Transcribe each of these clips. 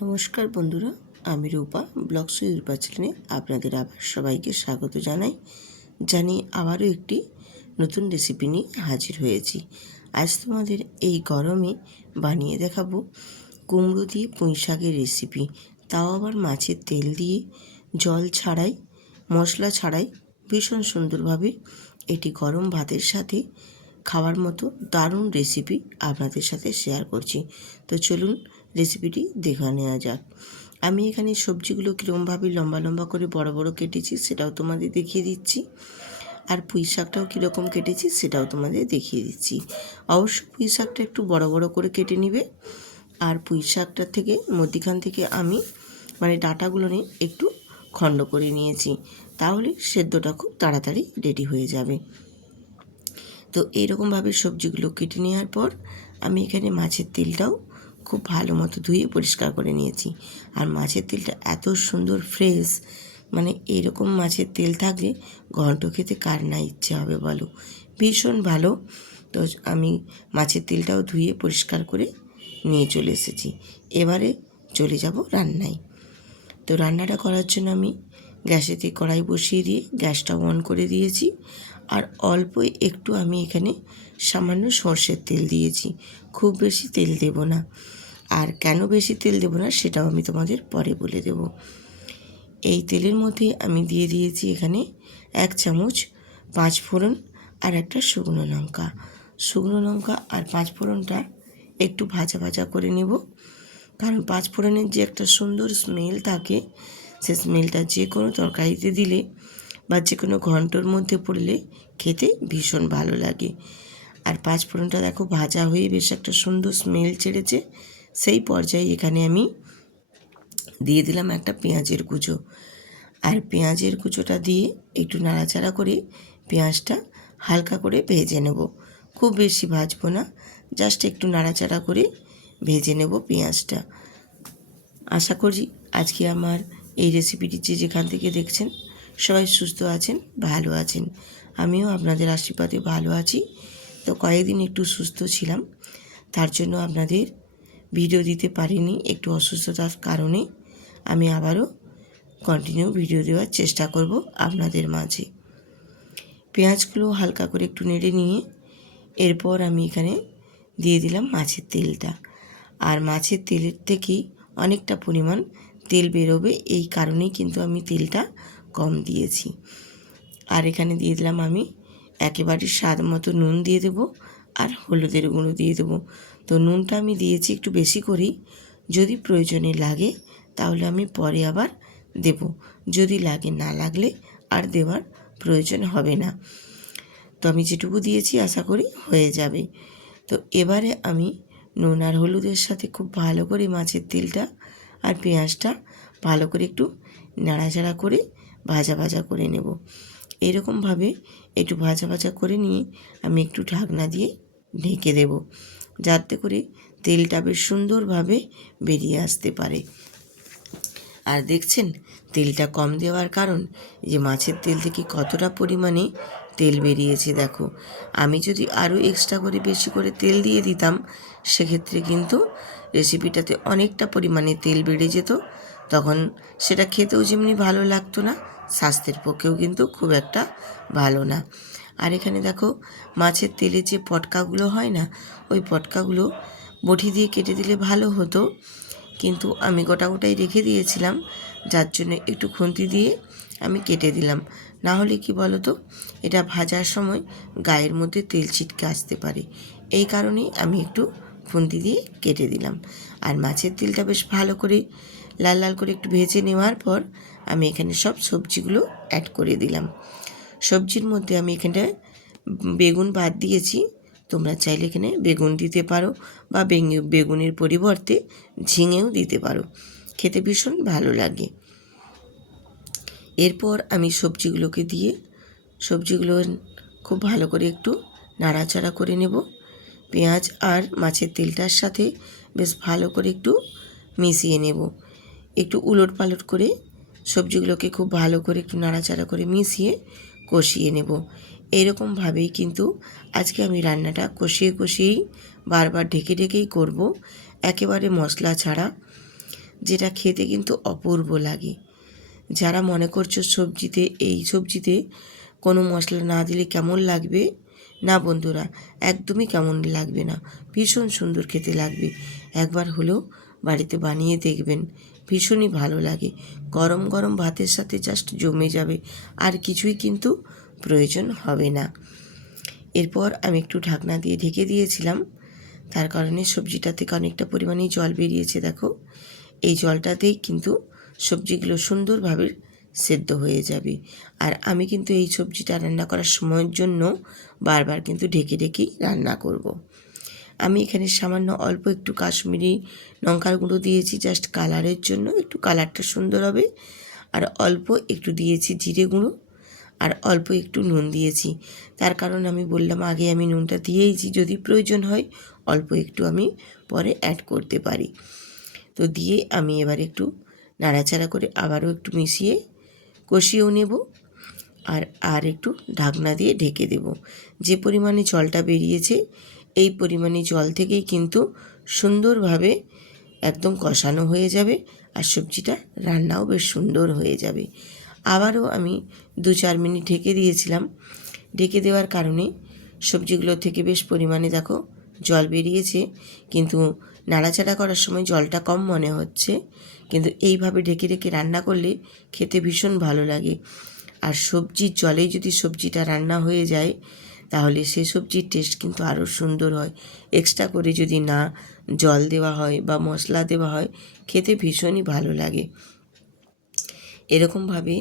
নমস্কার বন্ধুরা, আমি রূপা ব্লগস উইথ রূপা চ্যানেলে আপনাদের আবার সবাইকে স্বাগত জানিয়ে আবারও একটি নতুন রেসিপি নিয়ে হাজির হয়েছি। আজ তোমাদের এই গরমে বানিয়ে দেখাবো কুমড়ো দিয়ে পুঁই শাকের রেসিপি, তাও আবার মাছের তেল দিয়ে, জল ছাড়াই, মশলা ছাড়াই ভীষণ সুন্দরভাবে এটি গরম ভাতের সাথে খাওয়ার মতো দারুণ রেসিপি আপনাদের সাথে শেয়ার করছি। তো চলুন রেসিপিটি দেখে নেওয়া যাক। আমি এখানে সবজিগুলো কীরকমভাবে লম্বা লম্বা করে বড় বড় কেটেছি সেটাও তোমাদের দেখিয়ে দিচ্ছি, আর পুঁই শাকটাও কীরকম কেটেছি সেটাও তোমাদের দেখিয়ে দিচ্ছি। অবশ্য পুঁই শাকটা একটু বড় বড় করে কেটে নিবে, আর পুঁই শাকটার থেকে মধ্যিখান থেকে আমি ডাঁটাগুলো নিয়ে একটু খণ্ড করে নিয়েছি, তাহলে সেদ্ধটা খুব তাড়াতাড়ি রেডি হয়ে যাবে। তো এইরকমভাবে সবজিগুলো কেটে নেওয়ার পর আমি এখানে মাছের তেলটাও খুব ভালো মতো ধুয়ে পরিষ্কার করে নিয়েছি। আর মাছের তেলটা এত সুন্দর ফ্রেশ, এরকম মাছের তেল থাকলে ঘন্ট খেতে কার না ইচ্ছে হবে বলো, ভীষণ ভালো। তো আমি মাছের তেলটাও ধুয়ে পরিষ্কার করে নিয়ে চলে এসেছি। এবারে চলে যাব রান্নায়। তো রান্নাটা করার জন্য আমি গ্যাসেতে কড়াই বসিয়ে দিয়ে গ্যাসটা অন করে দিয়েছি, আর অল্প একটু আমি এখানে সামান্য সর্ষের তেল দিয়েছি, খুব বেশি তেল দেব না। আর কেন বেশি তেল দেব না সেটাও আমি তোমাদের পরে বলে দেব। এই তেলের মধ্যে আমি দিয়ে দিয়েছি এখানে 1 চামচ 5 ফোড়ন আর একটা শুকনো লঙ্কা আর 5 ফোড়নটা একটু ভাজা ভাজা করে নেব, কারণ 5 ফোড়নের যে একটা সুন্দর স্মেল থাকে, সে স্মেলটা যে কোনো তরকারিতে দিলে বা যে কোনো ঘন্টর মধ্যে পড়লে খেতে ভীষণ ভালো লাগে। আর 5 ফোড়নটা দেখো ভাজা হয়ে বেশ একটা সুন্দর স্মেল ছেড়েছে। সেই পর্যায়ে এখানে আমি দিয়ে দিলাম একটা পেঁয়াজের কুচো, আর পেঁয়াজের কুচোটা দিয়ে একটু নাড়াচাড়া করে পেঁয়াজটা হালকা করে ভেজে নেব, খুব বেশি ভাজবো না, জাস্ট একটু নাড়াচাড়া করে ভেজে নেব পেঁয়াজটা। আশা করি আজকে আমার এই রেসিপিটি যেখান থেকে দেখছেন সবাই সুস্থ আছেন, ভালো আছেন। আমিও আপনাদের আশীর্বাদে ভালো আছি। তো কয়েকদিন একটু সুস্থ ছিলাম, তার জন্য আপনাদের ভিডিও দিতে পারিনি, একটু অসুস্থতার কারণে। আমি আবারও কন্টিনিউ ভিডিও দেওয়ার চেষ্টা করব আপনাদের মাঝে। পেঁয়াজগুলো হালকা করে একটু নেড়ে নিয়ে এরপর আমি এখানে দিয়ে দিলাম মাছের তেলটা। আর মাছের তেলের থেকেই অনেকটা পরিমাণ তেল বেরোবে, এই কারণেই কিন্তু আমি তেলটা কম দিয়েছি। আর এখানে দিয়ে দিলাম আমি একেবারে স্বাদ মতো নুন দিয়ে দেবো, আর হলুদের গুঁড়ো দিয়ে দেবো। তো নুনটা আমি দিয়েছি একটু বেশি করেই, যদি প্রয়োজনে লাগে তাহলে আমি পরে আবার দেব, যদি না লাগলে আর দেওয়ার প্রয়োজন হবে না। তো আমি যেটুকু দিয়েছি আশা করি হয়ে যাবে। তো এবারে আমি নুন আর হলুদের সাথে খুব ভালো করে মাছের তেলটা আর পেঁয়াজটা ভালো করে একটু নাড়াচাড়া করে ভাজা ভাজা করে নেব। এরকমভাবে একটু ভাজা ভাজা করে নিয়ে আমি একটু ঢাকনা দিয়ে ঢেকে দেব, যাতে করে তেলটা বেশ সুন্দরভাবে বেরিয়ে আসতে পারে। আর দেখছেন তেলটা কম দেওয়ার কারণ যে মাছের তেল থেকে কতটা পরিমাণে তেল বেরিয়েছে দেখো। আমি যদি আরও এক্সট্রা করে বেশি করে তেল দিয়ে দিতাম সেক্ষেত্রে কিন্তু রেসিপিটাতে অনেকটা পরিমাণে তেল বেড়ে যেত, তখন সেটা খেতেও যেমনি ভালো লাগতো না, স্বাস্থ্যের পক্ষেও কিন্তু খুব একটা ভালো না। আর এখানে দেখো মাছের তেলে যে পটকাগুলো হয় না, ওই পটকাগুলো বটি দিয়ে কেটে দিলে ভালো হতো, কিন্তু আমি গোটাই রেখে দিয়েছিলাম, যার জন্য একটু খুন্তি দিয়ে আমি কেটে দিলাম। না হলে কি বলো তো, এটা ভাজার সময় গায়ের মধ্যে তেল ছিটকে আসতে পারে, এই কারণেই আমি একটু খুন্তি দিয়ে কেটে দিলাম। আর মাছের তেলটা বেশ ভালো করে লাল লাল করে একটু ভেজে নেওয়ার পর আমি এখানে সব সবজিগুলো অ্যাড করে দিলাম। সবজির মধ্যে আমি এখানে বেগুন বাদ দিয়েছি, তোমরা চাইলে এখানে বেগুন দিতে পারো বা বেগুনের পরিবর্তে ঝিঙেও দিতে পারো, খেতে ভীষণ ভালো লাগে। এরপর আমি সবজিগুলোকে দিয়ে সবজিগুলো খুব ভালো করে একটু নাড়াচাড়া করে নেব। পেঁয়াজ আর মাছের তেলটার সাথে বেশ ভালো করে একটু মিশিয়ে নেব, একটু উলট পালট করে সবজিগুলোকে খুব ভালো করে একটু নাড়াচাড়া করে মিশিয়ে কষিয়ে নেব। এইরকমভাবেই কিন্তু আজকে আমি রান্নাটা কষিয়েই বারবার ঢেকে ঢেকেই করব, একেবারে মশলা ছাড়া। যেটা খেতে কিন্তু অপূর্ব লাগে। যারা মনে করছো এই সবজিতে কোনো মশলা না দিলে কেমন লাগবে, না বন্ধুরা, একদমই কেমন লাগবে না, ভীষণ সুন্দর খেতে লাগবে। একবার হলেও বাড়িতে বানিয়ে দেখবেন, ভীষণই ভালো লাগে। গরম গরম ভাতের সাথে জাস্ট জমে যাবে, আর কিছুই কিন্তু প্রয়োজন হবে না। এরপর আমি একটু ঢাকনা দিয়ে ঢেকে দিয়েছিলাম, তার কারণে সবজিটা থেকে অনেকটা পরিমাণেই জল বেরিয়েছে। দেখো, এই জলটাতেই কিন্তু সবজিগুলো সুন্দরভাবে সেদ্ধ হয়ে যাবে। আর আমি কিন্তু এই সবজিটা রান্না করার সময়ের জন্য বারবার কিন্তু ঢেকে ঢেকেই রান্না করব। আমি এখানে সামান্য অল্প একটু কাশ্মীরি লঙ্কার গুঁড়ো দিয়েছি, জাস্ট কালারের জন্য, একটু কালারটা সুন্দর হবে। আর অল্প একটু দিয়েছি জিরে গুঁড়ো, আর অল্প একটু নুন দিয়েছি। তার কারণ আমি বললাম আগে আমি নুনটা দিয়েইছি, যদি প্রয়োজন হয় অল্প একটু আমি পরে অ্যাড করতে পারি। তো দিয়ে আমি এবার একটু নাড়াচাড়া করে আবারও একটু মিশিয়ে কষিয়েও নেব, আর একটু ঢাকনা দিয়ে ঢেকে দেব। যে পরিমাণে জলটা বেরিয়েছে, এই পরিমাণে জল থেকেই কিন্তু সুন্দরভাবে একদম কষানো হয়ে যাবে, আর সবজিটা রান্নাও বেশ সুন্দর হয়ে যাবে। আবারও আমি 2-4 মিনিট ঢেকে দিয়েছিলাম। ঢেকে দেওয়ার কারণে সবজিগুলো থেকে বেশ পরিমাণে দেখো জল বেরিয়েছে, কিন্তু নাড়াচাড়া করার সময় জলটা কম মনে হচ্ছে। কিন্তু এইভাবে ঢেকে ঢেকে রান্না করলে খেতে ভীষণ ভালো লাগে। আর সবজির জলেই যদি সবজিটা রান্না হয়ে যায়, তাহলে সে সবজির টেস্ট কিন্তু আরও সুন্দর হয়। এক্সট্রা করে যদি না জল দেওয়া হয় বা মশলা দেওয়া হয়, খেতে ভীষণই ভালো লাগে। এরকমভাবে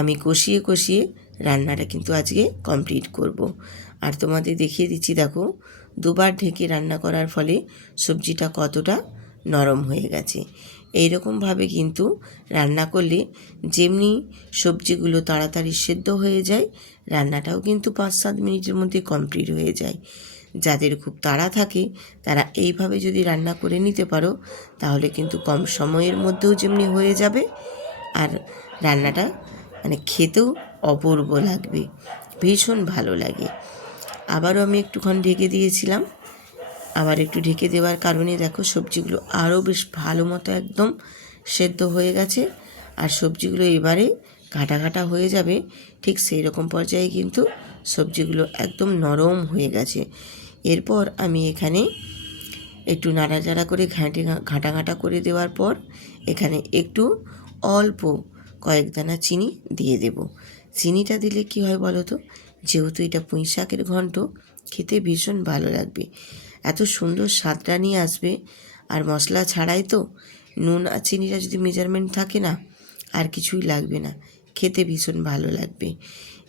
আমি কষিয়ে কষিয়ে রান্নাটা কিন্তু আজকে কমপ্লিট করব। আর তোমাদের দেখিয়ে দিচ্ছি, দেখো, 2বার ঢেকে রান্না করার ফলে সবজিটা কতটা নরম হয়ে গেছে। এইরকমভাবে কিন্তু রান্না করলে যেমনি সবজিগুলো তাড়াতাড়ি সেদ্ধ হয়ে যায়, রান্নাটাও কিন্তু 5-7 মিনিটের মধ্যে কমপ্লিট হয়ে যায়। যাদের খুব তাড়া থাকে তারা এইভাবে যদি রান্না করে নিতে পারো, তাহলে কিন্তু কম সময়ের মধ্যেও যেমনি হয়ে যাবে, আর রান্নাটা খেতেও অপূর্ব লাগবে, ভীষণ ভালো লাগে। আবারও আমি একটুক্ষণ ঢেকে দিয়েছিলাম। আবার একটু ঢেকে দেওয়ার কারণে দেখো সবজিগুলো আরও বেশ ভালো মতো একদম সেদ্ধ হয়ে গেছে, আর সবজিগুলো এবারে ঘাটা ঘাটা হয়ে যাবে। ঠিক সেই রকম পর্যায়ে কিন্তু সবজিগুলো একদম নরম হয়ে গেছে। এরপর আমি এখানে একটু নাড়াচাড়া করে ঘাঁটা ঘাঁটা করে দেওয়ার পর এখানে একটু অল্প কয়েক দানা চিনি দিয়ে দেব। চিনিটা দিলে কি হয় বলো তো, যেহেতু এটা পুঁই শাকের ঘন্ট, খেতে ভীষণ ভালো লাগবে, এত সুন্দর স্বাদটা নিয়ে আসবে। আর মশলা ছাড়াই তো, নুন আর চিনিটা যদি মেজারমেন্ট থাকে না, আর কিছুই লাগবে না, খেতে ভীষণ ভালো লাগবে।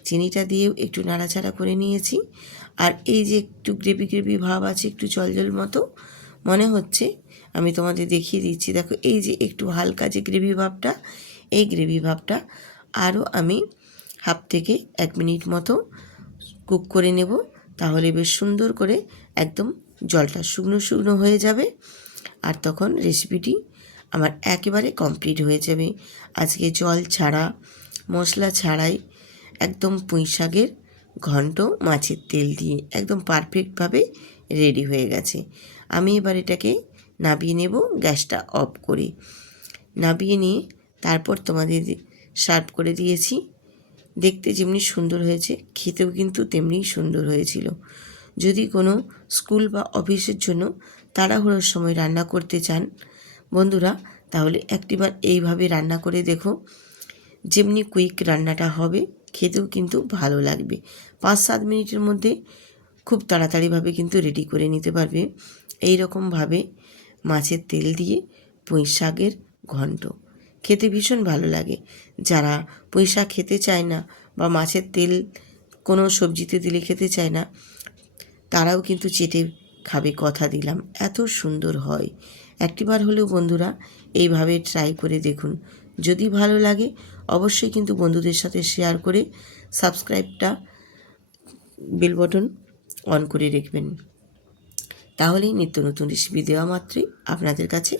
চিনিটা দিয়েও একটু নাড়াচাড়া করে নিয়েছি। আর এই যে একটু গ্রেভি গ্রেভি ভাব আছে, একটু জল জল মতো মনে হচ্ছে, আমি তোমাদের দেখিয়ে দিচ্ছি। দেখো, এই যে একটু হালকা যে গ্রেভি ভাবটা, এই গ্রেভি ভাবটা আরও আমি 1/2 থেকে 1 মিনিট মতো কুক করে নেব। তাহলে বেশ সুন্দর করে একদম জলটা শুকনো শুকনো হয়ে যাবে, আর তখন রেসিপিটি আমার একেবারে কমপ্লিট হয়ে যাবে। আজকে জল ছাড়া, মশলা ছাড়াই একদম পুঁই শাকের ঘন্ট মাছের তেল দিয়ে একদম পারফেক্টভাবে রেডি হয়ে গেছে। আমি এবার এটাকে নামিয়ে নেব, গ্যাসটা অফ করে নামিয়ে নিয়ে তারপর তোমাদের সার্ভ করে দিয়েছি। দেখতে যেমনি সুন্দর হয়েছে, খেতেও কিন্তু তেমনিই সুন্দর হয়েছিল। যদি কোনো স্কুল বা অফিসের জন্য তাড়াহুড়োর সময় রান্না করতে চান বন্ধুরা, তাহলে একটিবার এইভাবে রান্না করে দেখো, যেমনি কুইক রান্নাটা হবে, খেতেও কিন্তু ভালো লাগবে। 5-7 মিনিটের মধ্যে খুব তাড়াতাড়িভাবে কিন্তু রেডি করে নিতে পারবে। এই রকমভাবে মাছের তেল দিয়ে পুঁই শাকের ঘন্ট খেতে ভীষণ ভালো লাগে। যারা পুঁই শাক খেতে চায় না বা মাছের তেল কোনো সবজিতে দিলে খেতে চায় না, তারাও কিন্তু চেটে খাবে, কথা দিলাম, এত সুন্দর হয়। একটিবার হলেও বন্ধুরা এইভাবে ট্রাই করে দেখুন। যদি ভালো লাগে অবশ্যই কিন্তু বন্ধুদের সাথে শেয়ার করে সাবস্ক্রাইবটা, বেল বটন অন করে রাখবেন, তাহলেই নিত্য নতুন রেসিপি দেওয়া মাত্রই আপনাদের কাছে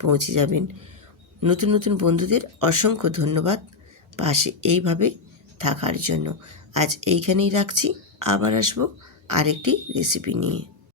পৌঁছে যাবেন। নতুন নতুন বন্ধুদের অসংখ্য ধন্যবাদ পাশে এইভাবে থাকার জন্য। আজ এইখানেই রাখছি, আবার আসবো আরেকটি রেসিপি নিয়ে।